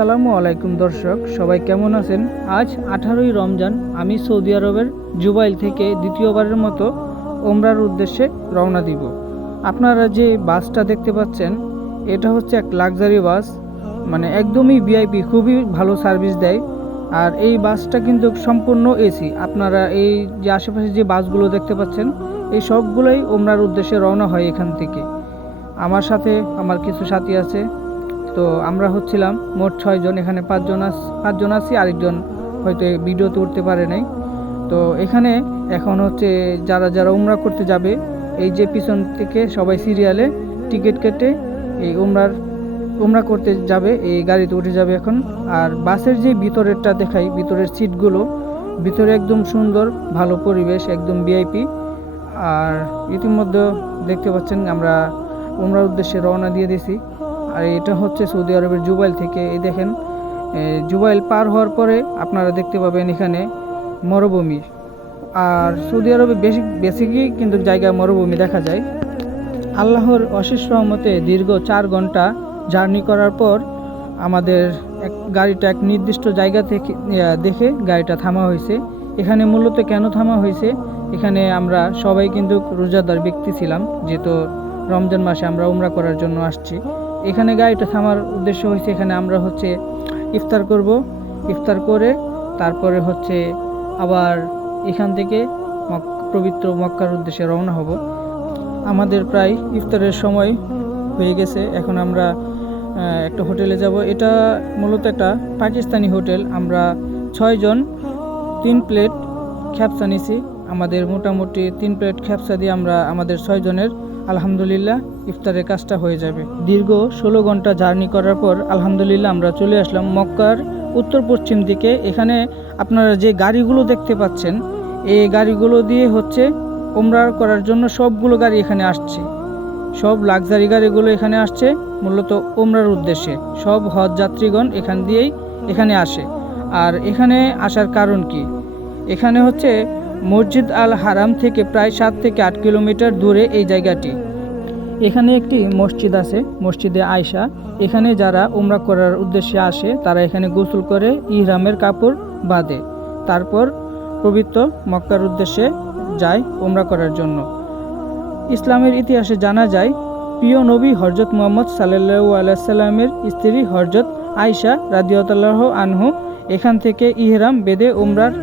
আসসালামু আলাইকুম দর্শক, সবাই কেমন আছেন? আজ 18ই রমজান। আমি সৌদি আরবের জুবাইল থেকে দ্বিতীয়বারের মতো ওমরার উদ্দেশ্যে রওনা দিব। আপনারা যে বাসটা দেখতে পাচ্ছেন, এটা হচ্ছে এক লাক্সারি বাস, মানে একদমই ভিআইপি, খুবই ভালো সার্ভিস দেয়। আর এই বাসটা কিন্তু সম্পূর্ণ এসি। আপনারা এই যে আশেপাশে যে বাসগুলো দেখতে পাচ্ছেন, এই সবগুলোই ওমরার উদ্দেশ্যে রওনা হয় এখান থেকে। আমার সাথে আমার কিছু সাথী আছে, তো আমরা হচ্ছিলাম মোট 6 জন। এখানে পাঁচজন আছি, আরেকজন হয়তো ভিডিওতে উঠতে পারে নাই। তো এখানে এখন হচ্ছে যারা যারা উমরা করতে যাবে, এই যে পিছন থেকে সবাই সিরিয়ালে টিকিট কেটে এই উমরা করতে যাবে, এই গাড়িতে উঠে যাবে এখন। আর বাসের যে ভিতরেরটা দেখাই, ভিতরের সিটগুলো, ভিতরে একদম সুন্দর, ভালো পরিবেশ, একদম ভিআইপি। আর ইতিমধ্যে দেখতে পাচ্ছেন আমরা উমরার উদ্দেশ্যে রওনা দিয়ে দিয়েছি। আর এটা হচ্ছে সৌদি আরবের জুবাইল থেকে। এই দেখেন, জুবাইল পার হওয়ার পরে আপনারা দেখতে পাবেন এখানে মরুভূমি। আর সৌদি আরবে বেশিরভাগই কিন্তু জায়গায় মরুভূমি দেখা যায়। আল্লাহর অশেষ রহমতে দীর্ঘ 4 ঘন্টা জার্নি করার পর আমাদের গাড়িটা এক নির্দিষ্ট জায়গা থেকে দেখে গাড়িটা থামা হয়েছে। এখানে মূলত কেন থামা হয়েছে, এখানে আমরা সবাই কিন্তু রোজাদার ব্যক্তি ছিলাম, যেহেতু রমজান মাসে আমরা উমরা করার জন্য আসছি। এখানে গাড়িটা থামার উদ্দেশ্য হয়েছে, এখানে আমরা হচ্ছে ইফতার করব। ইফতার করে তারপরে হচ্ছে আবার এখান থেকে পবিত্র মক্কার উদ্দেশ্যে রওনা হব। আমাদের প্রায় ইফতারের সময় হয়ে গেছে। এখন আমরা একটা হোটেলে যাব। এটা মূলত একটা পাকিস্তানি হোটেল। আমরা 6 জন 3 প্লেট খ্যাপসা নিছি। আমাদের মোটামুটি 3 প্লেট খ্যাপসা দিয়ে আমরা আমাদের 6 জনের আলহামদুলিল্লাহ ইফতারের কাজটা হয়ে যাবে। দীর্ঘ 16 ঘন্টা জার্নি করার পর আলহামদুলিল্লাহ আমরা চলে আসলাম মক্কার উত্তর পশ্চিম দিকে। এখানে আপনারা যে গাড়িগুলো দেখতে পাচ্ছেন, এই গাড়িগুলো দিয়ে হচ্ছে উমরা করার জন্য সবগুলো গাড়ি এখানে আসছে। সব লাক্সারি গাড়িগুলো এখানে আসছে মূলত উমরার উদ্দেশ্যে। সব হজ যাত্রীগণ এখানে আসে। আর এখানে আসার কারণ কি, এখানে হচ্ছে মসজিদ আল হারাম থেকে প্রায় 7 থেকে 8 কিলোমিটার দূরে এই জায়গাটি। এখানে একটি মসজিদ আছে, মসজিদে আয়সা। এখানে যারা উমরা করার উদ্দেশ্যে আসে তারা এখানে গোসল করে ইহরামের কাপড় বাঁধে, তারপর পবিত্র মক্কার উদ্দেশ্যে যায় উমরা করার জন্য। ইসলামের ইতিহাসে জানা যায়, প্রিয় নবী হযরত মুহাম্মদ সাল্লাল্লাহু আলাইহি সাল্লামের স্ত্রী হযরত আয়সা রাদিয়াল্লাহু আনহু এখান থেকে ইহরাম বেঁধে উমরার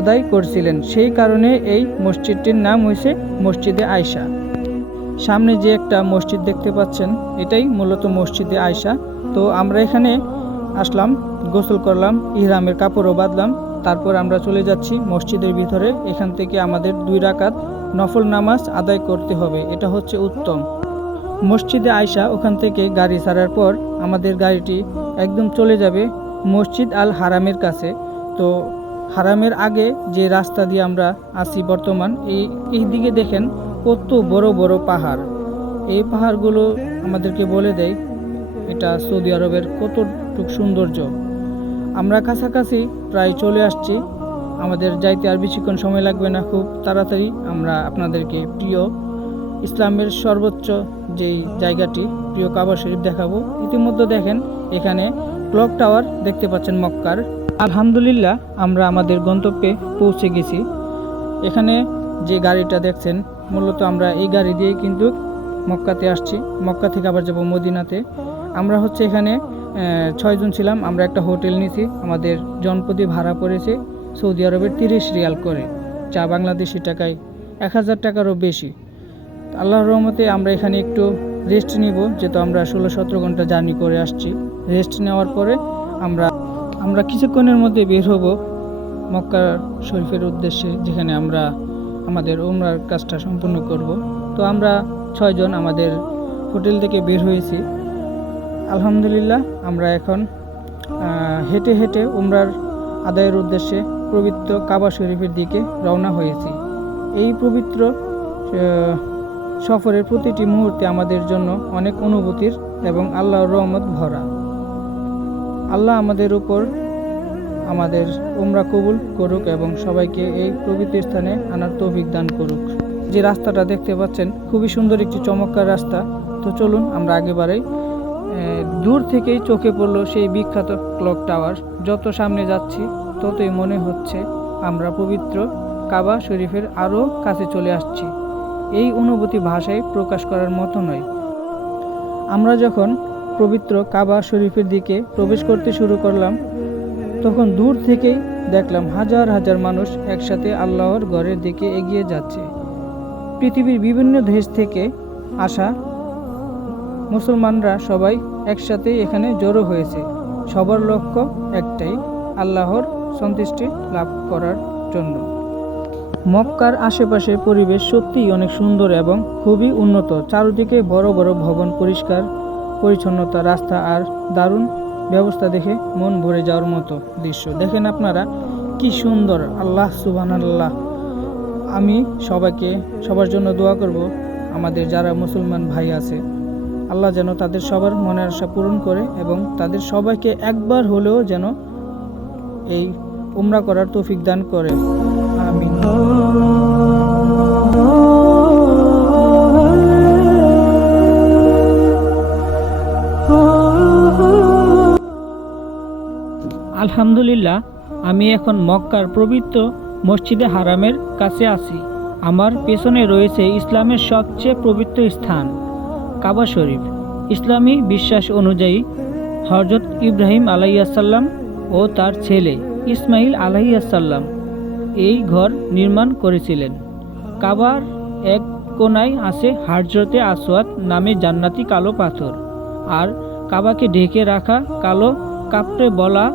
আদায় করছিলেন। সেই কারণে এই মসজিদটির নাম হয়েছে মসজিদে আয়সা। সামনে যে একটা মসজিদ দেখতে পাচ্ছেন, এটাই মূলত মসজিদে আয়সা। তো আমরা এখানে আসলাম, গোসল করলাম, ইহরামের কাপড়ও বাঁধলাম, তারপর আমরা চলে যাচ্ছি মসজিদের ভিতরে। এখান থেকে আমাদের 2 রাকাত নফল নামাজ আদায় করতে হবে, এটা হচ্ছে উত্তম। মসজিদে আয়সা ওখান থেকে গাড়ি ছাড়ার পর আমাদের গাড়িটি একদম চলে যাবে মসজিদ আল হারামের কাছে। তো হারামের আগে যে রাস্তা দিয়ে আমরা আসি বর্তমান, এই দিকে দেখেন কত বড় বড় পাহাড়। এই পাহাড়গুলো আমাদেরকে বলে দেয় এটা সৌদি আরবের কতটুকু সৌন্দর্য। আমরা কাছাকাছি প্রায় চলে আসছি, আমাদের যাইতে আর বেশিক্ষণ সময় লাগবে না, খুব তাড়াতাড়ি আমরা আপনাদেরকে প্রিয় ইসলামের সর্বোচ্চ যেই জায়গাটি, প্রিয় কাবা শরীফ দেখাবো। ইতিমধ্যে দেখেন এখানে ক্লক টাওয়ার দেখতে পাচ্ছেন মক্কার। আলহামদুলিল্লাহ আমরা আমাদের গন্তব্যে পৌঁছে গেছি। এখানে যে গাড়িটা দেখছেন, মূলত আমরা এই গাড়ি দিয়েই কিন্তু মক্কাতে আসছি। মক্কা থেকে আবার যাব মদিনাতে। আমরা হচ্ছে এখানে 6 জন ছিলাম। আমরা একটা হোটেল নিয়েছি, আমাদের জনপ্রতি ভাড়া পড়েছে সৌদি আরবের 30 রিয়াল করে, যা বাংলাদেশি টাকায় 1000 টাকারও বেশি। আল্লাহর রহমতে আমরা এখানে একটু রেস্ট নিব, যেহেতু আমরা 16-17 ঘন্টা জার্নি করে আসছি। রেস্ট নেওয়ার পরে আমরা কিছুক্ষণের মধ্যে বের হব মক্কা শরীফের উদ্দেশ্যে, যেখানে আমরা আমাদের উমরার কাজটা সম্পূর্ণ করব। তো আমরা 6 জন আমাদের হোটেল থেকে বের হয়েছি। আলহামদুলিল্লাহ আমরা এখন হেঁটে হেঁটে উমরার আদায়ের উদ্দেশ্যে পবিত্র কাবা শরীফের দিকে রওনা হয়েছি। এই পবিত্র সফরের প্রতিটি মুহূর্তে আমাদের জন্য অনেক অনুভূতির এবং আল্লাহর রহমত ভরা। আল্লাহ আমাদের উপর আমাদের উমরা কবুল করুক এবং সবাইকে এই পবিত্র স্থানে আনার তৌফিক দান করুক। যে রাস্তাটা দেখতে পাচ্ছেন খুবই সুন্দর একটি চমৎকার রাস্তা। তো চলুন আমরা আগে বাড়াই। দূর থেকেই চোখে পড়ল সেই বিখ্যাত ক্লক টাওয়ার। যত সামনে যাচ্ছি ততই মনে হচ্ছে আমরা পবিত্র কাবা শরীফের আরও কাছে চলে আসছি। এই অনুভূতি ভাষায় প্রকাশ করার মতো নয়। আমরা যখন পবিত্র কাবা শরীফের দিকে প্রবেশ করতে শুরু করলাম, তখন দূর থেকেই দেখলাম হাজার হাজার মানুষ একসাথে আল্লাহর ঘরের দিকে এগিয়ে যাচ্ছে। পৃথিবীর বিভিন্ন দেশ থেকে আসা মুসলমানরা সবাই একসাথে এখানে জড়ো হয়েছে। সবার লক্ষ্য একটাই, আল্লাহর সন্তুষ্টি লাভ করার জন্য। মক্কার আশেপাশের পরিবেশ সত্যিই অনেক সুন্দর এবং খুবই উন্নত। চারদিকে বড় বড় ভবন, পরিষ্কার পরিচ্ছন্নতা, রাস্তা আর দারুণ ব্যবস্থা দেখে মন ভরে যাওয়ার মতো দৃশ্য। দেখেন আপনারা কি সুন্দর। আল্লাহ সুবহানাল্লাহ। আমি সবার জন্য দোয়া করব, আমাদের যারা মুসলমান ভাই আছে, আল্লাহ যেন তাদের সবার মনের আশা পূরণ করে এবং তাদের সবাইকে একবার হলেও যেন এই উমরা করার তৌফিক দান করে। আমিন। আলহামদুলিল্লাহ, আমি এখন মক্কার পবিত্র মসজিদে হারামের কাছে আছি। আমার পেছনে রয়েছে ইসলামের সবচেয়ে পবিত্র স্থান কাবা শরীফ। ইসলামী বিশ্বাস অনুযায়ী হযরত ইব্রাহিম আলাইহিসসালাম ও তার ছেলে ইসমাইল আলাইহিসসালাম এই ঘর নির্মাণ করেছিলেন। কাবার এক কোনায় আছে হাজরতে আসওয়াদ নামে জান্নাতি কালো পাথর, আর কাবাকে ঢেকে রাখা কালো কাপড়ে বলা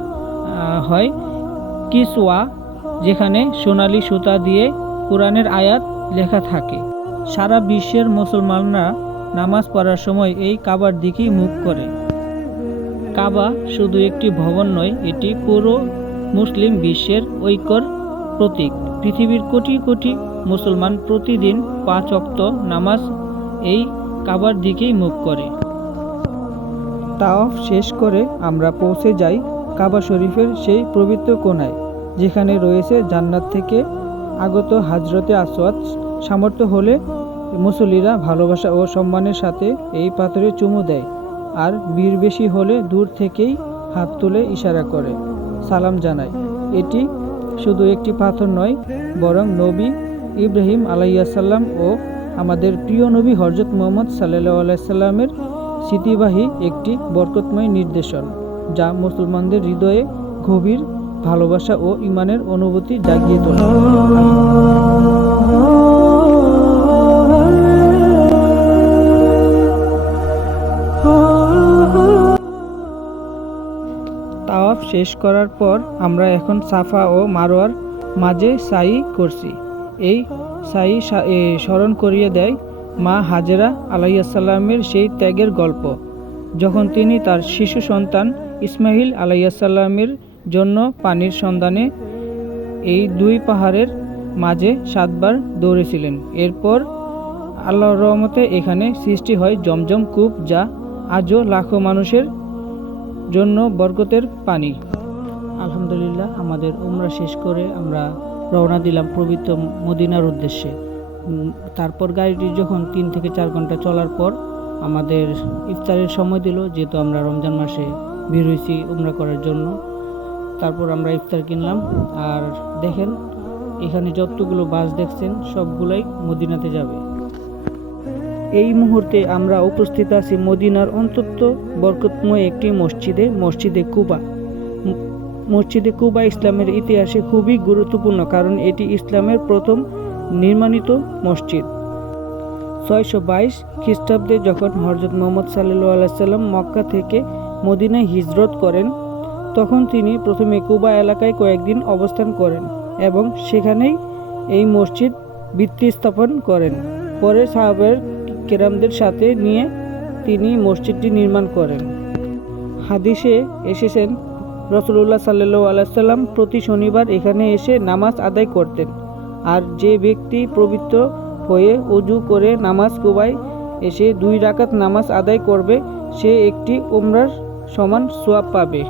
হয় কিসওয়া, যেখানে সোনালী সুতা দিয়ে কোরআনের আয়াত লেখা থাকে। সারা বিশ্বের মুসলমানরা নামাজ পড়ার সময় এই কাবার দিকেই মুখ করে। কাবা শুধু একটি ভবন নয়, এটি পুরো মুসলিম বিশ্বের ঐক্যর প্রতীক। পৃথিবীর কোটি কোটি মুসলমান প্রতিদিন 5 ওয়াক্ত নামাজ এই কাবার দিকেই মুখ করে। তাওয়াফ শেষ করে আমরা পৌঁছে যাই কাবা শরীফের সেই পবিত্র কোণায়, যেখানে রয়েছে জান্নাত থেকে আগত হাজরতে আসওয়াদ। সামর্থ্য হলে মুসল্লিরা ভালোবাসা ও সম্মানের সাথে এই পাথরে চুমু দেয়, আর ভিড় বেশি হলে দূর থেকেই হাত তুলে ইশারা করে সালাম জানায়। এটি শুধু একটি পাথর নয়, বরং নবী ইব্রাহিম আলাইহিসসালাম ও আমাদের প্রিয় নবী হযরত মুহাম্মদ সাল্লাল্লাহু আলাইহি সাল্লামের স্মৃতিবাহী একটি বরকতময় নিদর্শন, যা মুসলমানদের হৃদয়ে গভীর ভালোবাসা ও ঈমানের অনুভূতি জাগিয়ে তোলে। তাওয়াফ শেষ করার পর আমরা এখন সাফা ও মারওয়ার মাঝে সাই করছি। এই সাই স্মরণ করিয়ে দেয় মা হাজেরা আলাইহিসসালামের সেই ত্যাগের গল্প, যখন তিনি তার শিশু সন্তান ইসমাইল আলাইহিসসালামের জন্য পানির সন্ধানে এই 2 পাহাড়ের মাঝে 7 বার দৌড়েছিলেন। এরপর আল্লাহর রহমতে এখানে সৃষ্টি হয় জমজম কূপ, যা আজও লাখো মানুষের জন্য বরকতের পানি। আলহামদুলিল্লাহ, আমাদের উমরা শেষ করে আমরা রওনা দিলাম পবিত্র মদিনার উদ্দেশ্যে। তারপর গাড়িটি যখন 3 থেকে 4 ঘন্টা চলার পর আমাদের ইফতারের সময় দিল, যেহেতু আমরা রমজান মাসে বের হয়েছি উমরা করার জন্য। তারপর আমরা ইফতার কিনলাম। আর দেখেন এখানে যতগুলো বাস দেখছেন সবগুলাই মদিনাতে যাবে। এই মুহূর্তে আমরা উপস্থিত আছি মদিনার অত্যন্ত বরকতময় একটি মসজিদে কুবা। মসজিদে কুবা ইসলামের ইতিহাসে খুবই গুরুত্বপূর্ণ, কারণ এটি ইসলামের প্রথম নির্মাণিত মসজিদ। 622 খ্রিস্টাব্দে যখন হযরত মুহাম্মদ সাল্লাল্লাহু আলাইহি সাল্লাম মক্কা থেকে মদিনায় হিজরত করেন, তখন তিনি প্রথমে কুবা এলাকায় কয়েকদিন অবস্থান করেন এবং সেখানেই এই মসজিদ ভিত্তি স্থাপন করেন। পরে সাহাবায়ে কেরামদের সাথে নিয়ে তিনি মসজিদটি নির্মাণ করেন। হাদিসে এসেছেন রাসূলুল্লাহ সাল্লাল্লাহু আলাইহি সাল্লাম প্রতি শনিবার এখানে এসে নামাজ আদায় করতেন, আর যে ব্যক্তি পবিত্র হয়ে ওযু করে নামাজ কুবায় এসে 2 রাকাত নামাজ আদায় করবে, সে একটি উমরার সমান সওয়াব পাবে।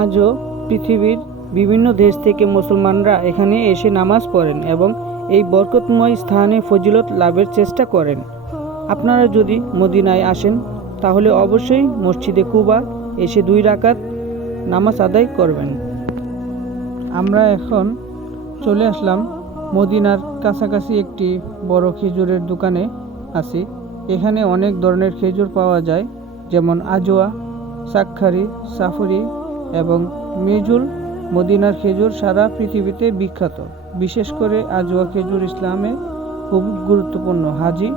আজও পৃথিবীর বিভিন্ন দেশ থেকে মুসলমানরা এখানে এসে নামাজ পড়েন এবং এই বরকতময় স্থানে ফজিলত লাভের চেষ্টা করেন। আপনারা যদি মদিনায় আসেন তাহলে অবশ্যই মসজিদে কুবা এসে 2 রাকাত নামাজ আদায় করবেন। আমরা এখন চলে আসলাম মদিনার কাছাকাছি একটি বড় খেজুরের দোকানে আছি। এখানে অনেক ধরনের খেজুর পাওয়া যায়, যেমন আজোয়া, সাক্ষারি, সাফরি এবং মেজুল। মদিনার খেজুর সারা পৃথিবীতে বিখ্যাত। বিশেষ করে আজোয়া খেজুর ইসলামে খুব গুরুত্বপূর্ণ। হাজি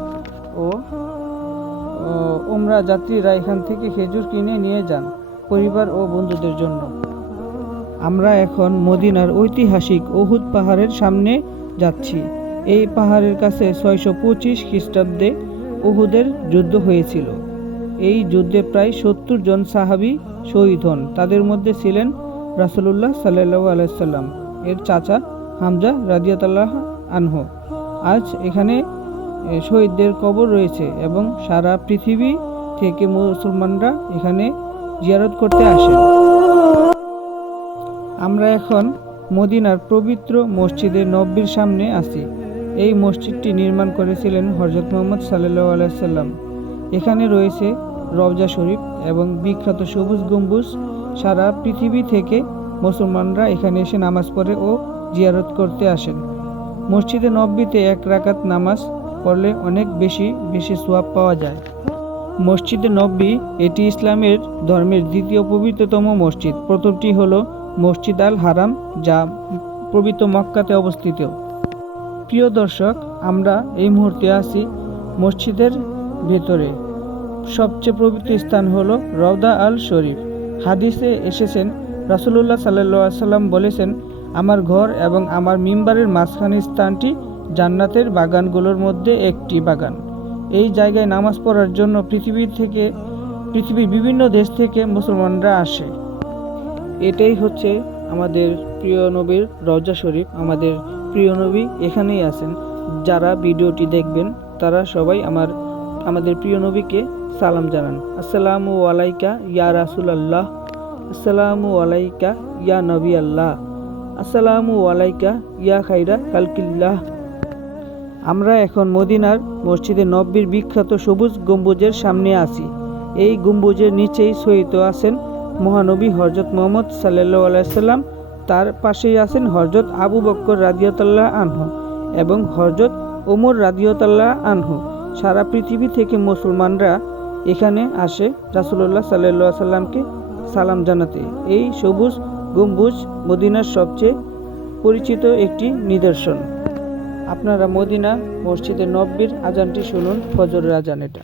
ও উমরা যাত্রীরা এখান থেকে খেজুর কিনে নিয়ে যান পরিবার ও বন্ধুদের জন্য। আমরা এখন মদিনার ঐতিহাসিক উহুদ পাহাড়ের সামনে যাচ্ছি। এই পাহাড়ের কাছে 625 খ্রিস্টাব্দে উহুদের যুদ্ধ হয়েছিল। এই যুদ্ধে প্রায় 70 জন সাহাবী শহীদ হন। তাদের মধ্যে ছিলেন রাসূলুল্লাহ সাল্লাল্লাহু আলাইহি সাল্লাম এর চাচা হামজা রাদিয়াল্লাহু আনহু। আজ এখানে শহীদদের কবর রয়েছে এবং সারা পৃথিবী থেকে মুসলমানরা এখানে জিয়ারত করতে আসেন। আমরা এখন মদিনার পবিত্র মসজিদে নববীর সামনে আছি। এই মসজিদটি নির্মাণ করেছিলেন হযরত মুহাম্মদ সাল্লাল্লাহু আলাইহি সাল্লাম। এখানে রয়েছে রওজা শরীফ এবং বিখ্যাত সবুজ গম্বুজ। সারা পৃথিবী থেকে মুসলমানরা এখানে এসে নামাজ পড়ে ও জিয়ারত করতে আসেন। মসজিদে নববীতে 1 রাকাত নামাজ পড়লে অনেক বেশি সওয়াব পাওয়া যায়। মসজিদে নববী এটি ইসলামের ধর্মের দ্বিতীয় পবিত্রতম মসজিদ। প্রথমটি হলো মসজিদ আল হারাম, যা পবিত্র মক্কাতে অবস্থিত। প্রিয় দর্শক, আমরা এই মুহূর্তে আছি মসজিদের ভেতরে। সবচেয়ে পবিত্র স্থান হলো রওদা আল শরীফ। হাদিসে এসেছেন, রাসূলুল্লাহ সাল্লাল্লাহু আলাইহি সাল্লাম বলেছেন, আমার ঘর এবং আমার মিম্বারের মাঝখানের স্থানটি জান্নাতের বাগানগুলোর মধ্যে একটি বাগান। এই জায়গায় নামাজ পড়ার জন্য পৃথিবীর বিভিন্ন দেশ থেকে মুসলমানরা আসে। এটাই হচ্ছে আমাদের প্রিয় নবীর রওজা শরীফ। আমাদের প্রিয় নবী এখানেই আছেন। যারা ভিডিওটি দেখবেন তারা সবাই আমাদের প্রিয় নবীকে সালাম জানান। আসসালামু আলাইকা ইয়া রাসূলুল্লাহ, আসসালামু আলাইকা ইয়া নবী আল্লাহ, আসসালামু আলাইকা ইয়া খাইরা খালকিল্লাহ। আমরা এখন মদিনার মসজিদে নববীর বিখ্যাত সবুজ গম্বুজের সামনে আছি। এই গম্বুজের নিচেই শয়িত আছেন মহানবী হযরত মুহাম্মদ সাল্লাল্লাহু আলাইহি সাল্লাম। তার পাশেই আছেন হযরত আবু বকর রাদিয়াল্লাহু আনহু এবং হযরত ওমর রাদিয়াল্লাহু আনহু। সারা পৃথিবী থেকে মুসলমানরা এখানে আসে রাসূলুল্লাহ সাল্লাল্লাহু আলাইহি সাল্লামকে সালাম জানাতে। এই সবুজ গম্বুজ মদিনার সবচেয়ে পরিচিত একটি নিদর্শন। আপনারা মদিনা মসজিদে নববীর আজানটি শুনুন, ফজরের আজান এটা।